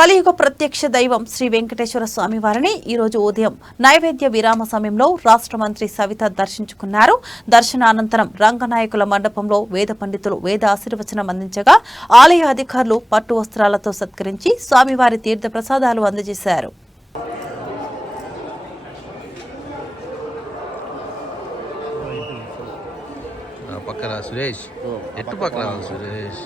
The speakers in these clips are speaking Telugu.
కలియుగ ప్రత్యక్ష దైవం శ్రీ వెంకటేశ్వర స్వామి వారిని ఈ రోజు ఉదయం నైవేద్య విరామ సమయంలో రాష్ట్ర మంత్రి సవిత దర్శించుకున్నారు. దర్శనానంతరం రంగనాయకుల మండపంలో వేద పండితులు వేద ఆశీర్వచనం అందించగా ఆలయ అధికారులు పట్టు వస్త్రాలతో సత్కరించి స్వామివారి తీర్థ ప్రసాదాలు అందజేశారు. పక్కన సురేష్ ఎట్టు పక్కన సురేష్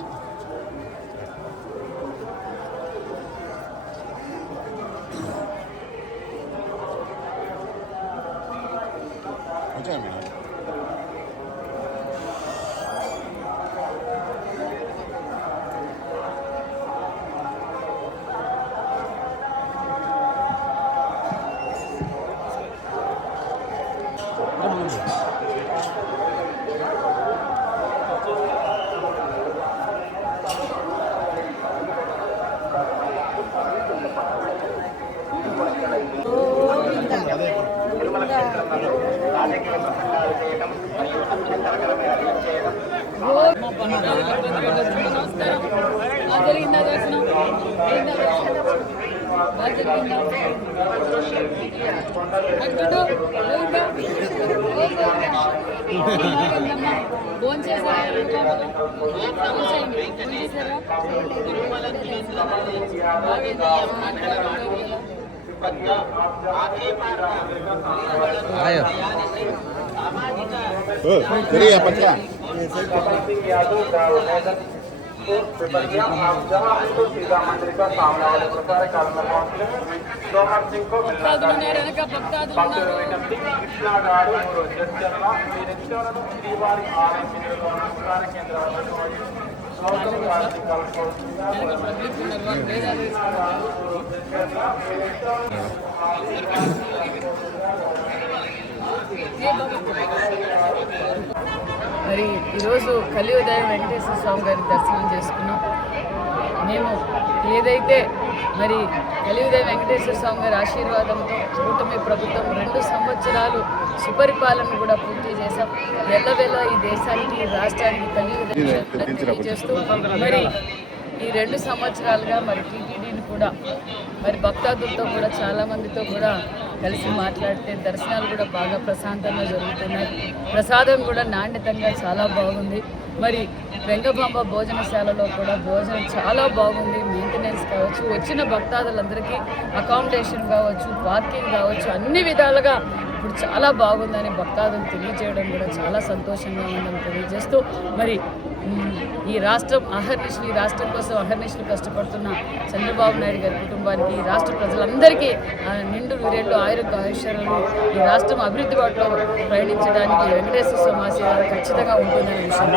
आप जहाँ सीधा मंदिर का सामने वाले प्रसार काल में पहुंचे सोमर सिंह को मिलना कृष्णा गाड़ी जस्चरना निरीक्षण श्रीवारी आलय नमस्कार केंद्र మరి ఈరోజు కలియుగదైవ వెంకటేశ్వర స్వామి గారి దర్శనం చేసుకున్నాం. మేము ఏదైతే మరి కలియుగదైవ వెంకటేశ్వర స్వామి గారి ఆశీర్వాదంతో కూటమి ప్రభుత్వం 2 సంవత్సరాలు సుపరిపాలన కూడా పూర్తి చేశాం. ఎల్లవెల్ల ఈ దేశానికి రాష్ట్రానికి కలియుగదైవ చేస్తూ మరి ఈ 2 సంవత్సరాలుగా మరి టీటీడీని కూడా మరి భక్తాదులతో కూడా చాలామందితో కూడా కలిసి మాట్లాడితే దర్శనాలు కూడా బాగా ప్రశాంతంగా జరుగుతున్నాయి. ప్రసాదం కూడా నాణ్యతంగా చాలా బాగుంది. మరి వెంగబాంబ భోజనశాలలో కూడా భోజనం చాలా బాగుంది. మెయింటెనెన్స్ కావచ్చు, వచ్చిన భక్తాదులందరికీ అకామిడేషన్ కావచ్చు, పార్కింగ్ కావచ్చు, అన్ని విధాలుగా ఇప్పుడు చాలా బాగుందని భక్తాదులు తెలియజేయడం కూడా చాలా సంతోషంగా ఉందని తెలియజేస్తూ మరి ఈ రాష్ట్రం ఈ రాష్ట్రం కోసం అహర్నిశలు కష్టపడుతున్న చంద్రబాబు నాయుడు గారి కుటుంబానికి, ఈ రాష్ట్ర ప్రజలందరికీ నిండు వీరేళ్ళు ఆయుష్యాలు ఈ రాష్ట్రం అభివృద్ధి బాటలో ప్రయాణించడానికి వెంకటేశ్వర స్వామి ఆశీర్వాదం ఖచ్చితంగా ఉంటుందని విషయం.